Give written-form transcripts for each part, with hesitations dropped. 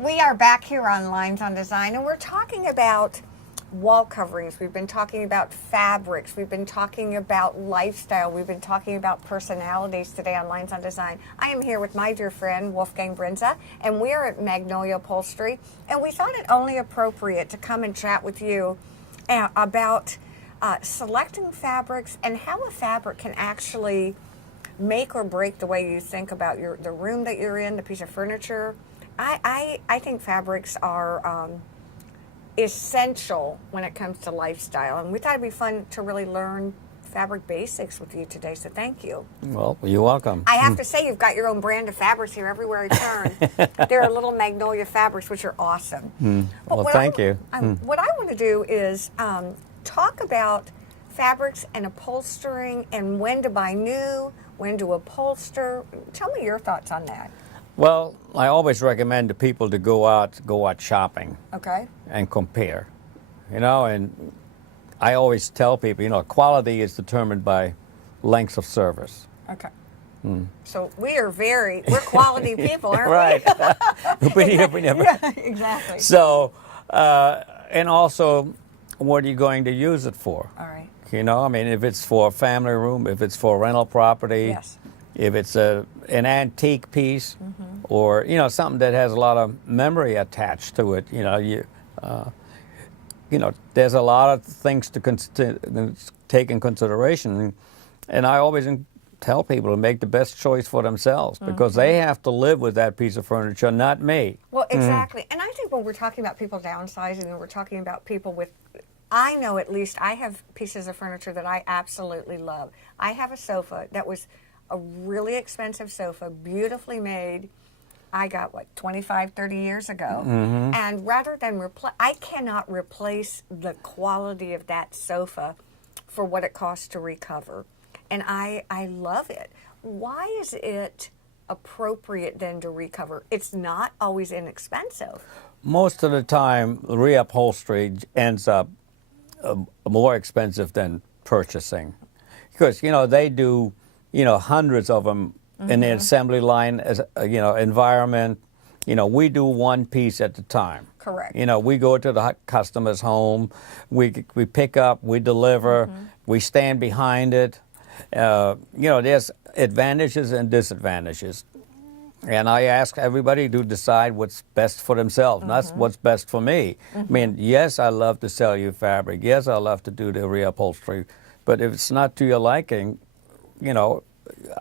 We are back here on Lynes on Design, and we're talking about wall coverings. We've been talking about fabrics. We've been talking about lifestyle. We've been talking about personalities today on Lynes on Design. I am here with my dear friend, Wolfgang Brinza, and we are at Magnolia Upholstery, and we thought it only appropriate to come and chat with you about selecting fabrics and how a fabric can actually make or break the way you think about the room that you're in, the piece of furniture. I think fabrics are essential when it comes to lifestyle, and we thought it'd be fun to really learn fabric basics with you today, so thank you. Well, you're welcome. I have to say, you've got your own brand of fabrics here everywhere I turn. There are little Magnolia fabrics, which are awesome. Well, thank you. What I want to do is talk about fabrics and upholstering and when to buy new, when to upholster. Tell me your thoughts on that. Well, I always recommend to people to go out shopping. Okay. And compare, and I always tell people, quality is determined by lengths of service. Okay. So we're quality people, aren't we? we never. Yeah, exactly. So, and also, what are you going to use it for? All right. If it's for a family room, if it's for a rental property, yes. If it's an antique piece, or something that has a lot of memory attached to it, there's a lot of things to take in consideration, and I always tell people to make the best choice for themselves because they have to live with that piece of furniture, not me. Well, exactly, and I think when we're talking about people downsizing, and we're talking about people with, I know at least I have pieces of furniture that I absolutely love. I have a sofa that was a really expensive sofa, beautifully made. I got, 25, 30 years ago. And rather than I cannot replace the quality of that sofa for what it costs to recover. And I love it. Why is it appropriate then to recover? It's not always inexpensive. Most of the time, reupholstery ends up more expensive than purchasing. Because, they do hundreds of them in the assembly line, as environment. We do one piece at a time. Correct. We go to the customer's home, we pick up, we deliver, we stand behind it. There's advantages and disadvantages. And I ask everybody to decide what's best for themselves, not what's best for me. Yes, I love to sell you fabric. Yes, I love to do the reupholstery. But if it's not to your liking,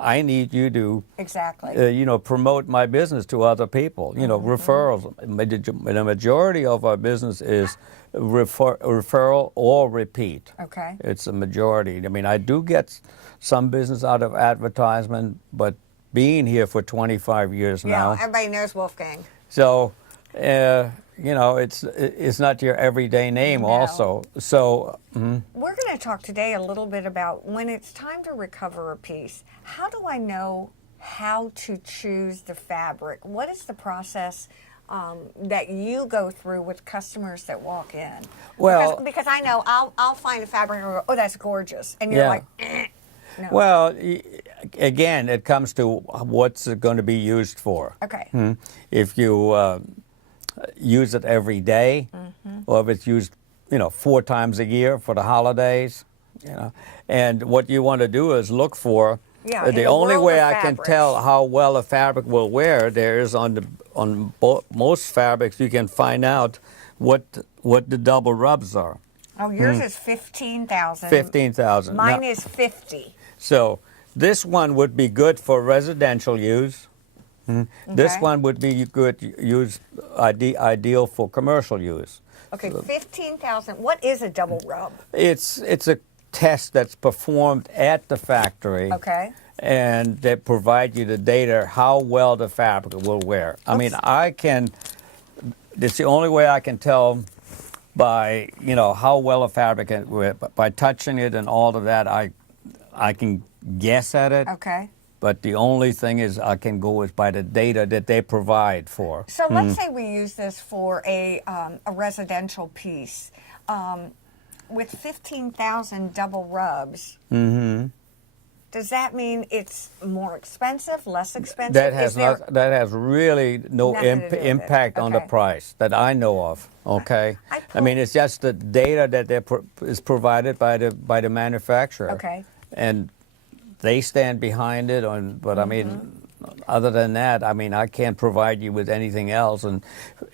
I need you to exactly promote my business to other people. Referrals. The majority of our business is referral or repeat. Okay. It's a majority. I do get some business out of advertisement, but being here for 25 years now. Yeah, everybody knows Wolfgang. So, it's not your everyday name also. So we're going to talk today a little bit about when it's time to recover a piece. How do I know how to choose the fabric? What is the process that you go through with customers that walk in? Well, because I know I'll find a fabric and go, oh, that's gorgeous, and you're like, no. Well, again, it comes to what's it going to be used for. Okay. If you use it every day, or if it's used, 4 times a year for the holidays, and what you want to do is look for. Yeah, the only way I fabrics. can tell how well a fabric will wear, there is on most fabrics you can find out what the double rubs are. Oh, yours is 15,000. 15,000. Mine is 50. So this one would be good for residential use. This one would be good use, ideal for commercial use. Okay, 15,000. What is a double rub? It's a test that's performed at the factory. Okay. And they provide you the data how well the fabric will wear. It's the only way I can tell by how well a fabric can wear. By touching it and all of that, I can guess at it. Okay. But the only thing is I can go is by the data that they provide for. So let's say we use this for a residential piece. With 15,000 double rubs, Does that mean it's more expensive, less expensive? That has really no Nothing to do with it. impact on the Okay. price that I know of. Okay, I mean it's just the data that is provided by the manufacturer. Okay. And they stand behind it. But I mean, other than that, I mean I can't provide you with anything else. And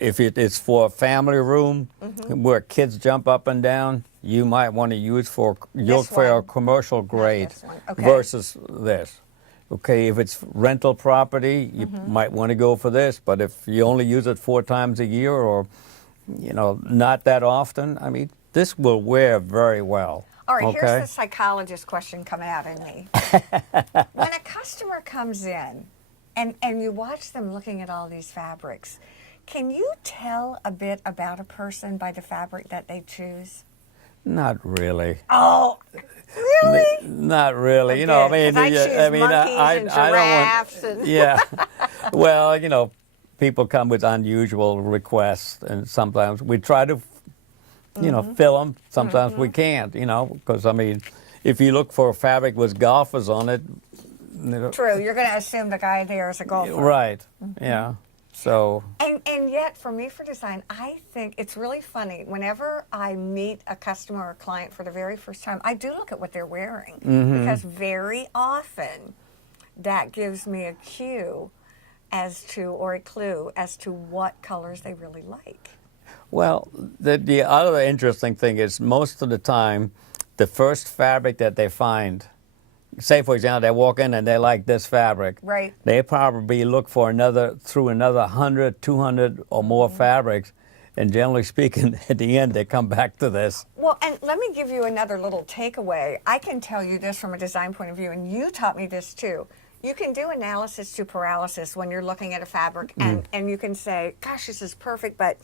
if it's for a family room where kids jump up and down, you might want to use for a commercial grade this one. Okay. versus this. Okay, if it's rental property, you might want to go for this. But if you only use it 4 times a year, or not that often, I mean, this will wear very well. All right, okay? here's the psychologist question coming out in me. When a customer comes in and you watch them looking at all these fabrics, can you tell a bit about a person by the fabric that they choose? Not really. Oh, really? Not really. Okay, I mean, 'cause I choose monkeys and giraffes and- Yeah. Well, people come with unusual requests, and sometimes we try to, fill them. Sometimes we can't, because I mean, if you look for a fabric with golfers on it, True, you're going to assume the guy there is a golfer. right? Yeah. So. And yet, for me, for design, I think it's really funny. Whenever I meet a customer or a client for the very first time, I do look at what they're wearing, because very often that gives me a clue as to what colors they really like. Well, the other interesting thing is most of the time, the first fabric that they find, say for example, they walk in and they like this fabric, Right. they probably look for another 100, 200 or more fabrics, and generally speaking, at the end they come back to this. Well, and let me give you another little takeaway. I can tell you this from a design point of view, and you taught me this too. You can do analysis to paralysis when you're looking at a fabric, and you can say, gosh, this is perfect, but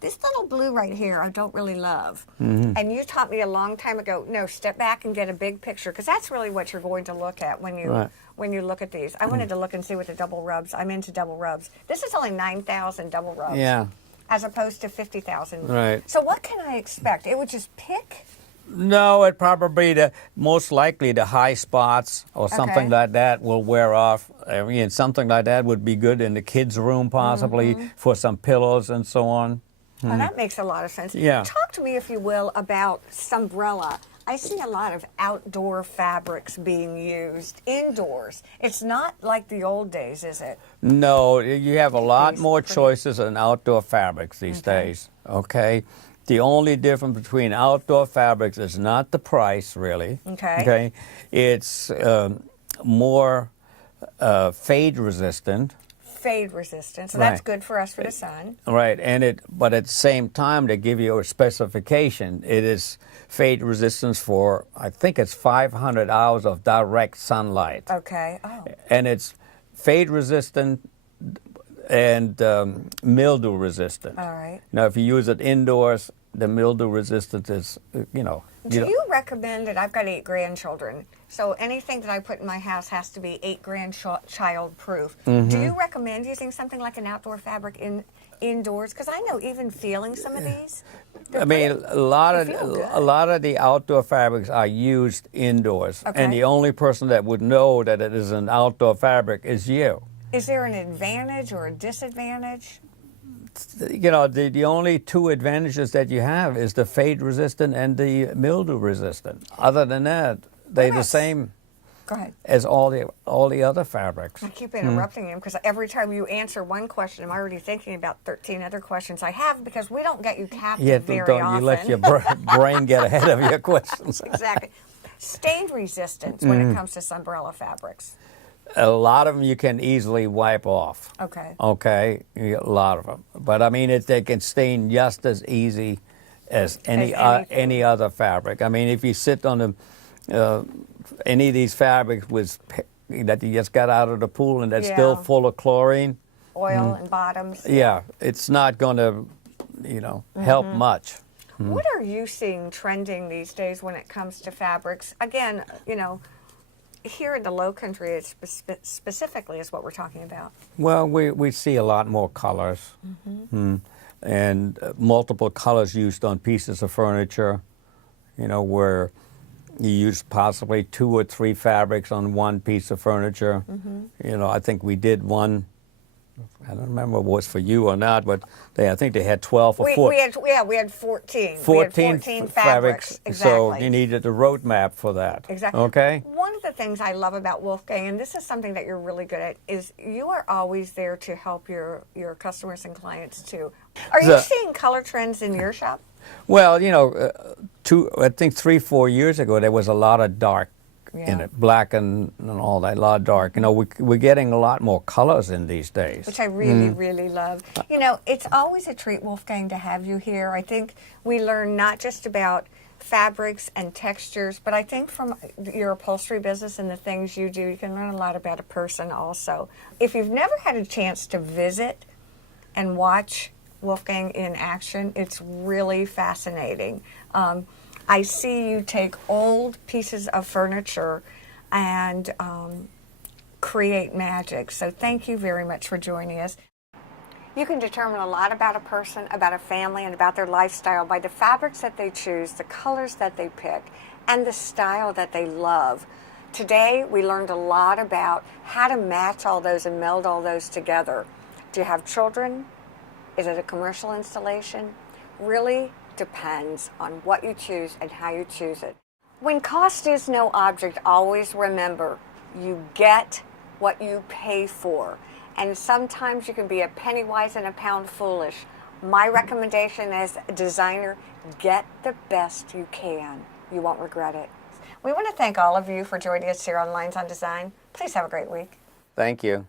this little blue right here I don't really love. And you taught me a long time ago, no, step back and get a big picture, because that's really what you're going to look at when you Right. when you look at these. I wanted to look and see what the double rubs. I'm into double rubs. This is only 9,000 double rubs. Yeah. As opposed to 50,000. Right. So what can I expect? It would just pick? No, it probably most likely the high spots or something Okay. like that will wear off. I mean, something like that would be good in the kids' room possibly for some pillows and so on. Oh, that makes a lot of sense. Yeah. Talk to me, if you will, about Sunbrella. I see a lot of outdoor fabrics being used indoors. It's not like the old days, is it? No, you have a lot These more pretty- choices in outdoor fabrics these days, okay? The only difference between outdoor fabrics is not the price, really. Okay. It's more fade resistant. Fade resistant, so that's Right. good for us for the sun. Right, but at the same time, they give you a specification. It is fade resistance for, I think it's 500 hours of direct sunlight. Okay. Oh. And it's fade resistant and mildew resistant. All right. Now, if you use it indoors, the mildew resistance is, Do you recommend it? I've got 8 grandchildren, so anything that I put in my house has to be 8 grandchild proof. Do you recommend using something like an outdoor fabric indoors? Because I know even feeling some of these. I mean, a lot they feel good. of the outdoor fabrics are used indoors, Okay. and the only person that would know that it is an outdoor fabric is you. Is there an advantage or a disadvantage? The only 2 advantages that you have is the fade resistant and the mildew resistant. Other than that, they're the Yes. same Go ahead. as all the other fabrics. I keep interrupting him because every time you answer one question, I'm already thinking about 13 other questions I have, because we don't get you captive Yeah, very don't often. you let your brain get ahead of your questions. Exactly. Stain resistance when it comes to Sunbrella fabrics. A lot of them you can easily wipe off. Okay. Okay, a lot of them. But I mean, they can stain just as easy as any anything. other fabric. I mean, if you sit on any of these fabrics that you just got out of the pool and that's still Yeah. full of chlorine, Oil and bottoms. yeah, it's not going to, help much. What are you seeing trending these days when it comes to fabrics? Again, here in the Low Country, it's specifically is what we're talking about. Well, we see a lot more colors and multiple colors used on pieces of furniture, where You use possibly 2 or 3 fabrics on one piece of furniture. You know, I think we did one. I don't remember if it was for you or not, but I think they had 12 or 14. We had 14. 14 fabrics. Exactly. So you needed a roadmap for that. Exactly. Okay. One of the things I love about Wolfgang, and this is something that you're really good at, is you are always there to help your customers and clients too. Are you seeing color trends in your shop? Well, you know, I think 3-4 years ago there was a lot of dark in it, black and all that, a lot of dark. You know, we're getting a lot more colors in these days. Which I really, really love. You know, it's always a treat, Wolfgang, to have you here. I think we learn not just about fabrics and textures, but I think from your upholstery business and the things you do, you can learn a lot about a person also. If you've never had a chance to visit and watch Wolfgang in action, it's really fascinating. I see you take old pieces of furniture and create magic. So thank you very much for joining us. You can determine a lot about a person, about a family, and about their lifestyle by the fabrics that they choose, the colors that they pick, and the style that they love. Today, we learned a lot about how to match all those and meld all those together. Do you have children? Is it a commercial installation? Really depends on what you choose and how you choose it. When cost is no object, always remember, you get what you pay for. And sometimes you can be a penny wise and a pound foolish. My recommendation as a designer, get the best you can. You won't regret it. We want to thank all of you for joining us here on Lynes on Design. Please have a great week. Thank you.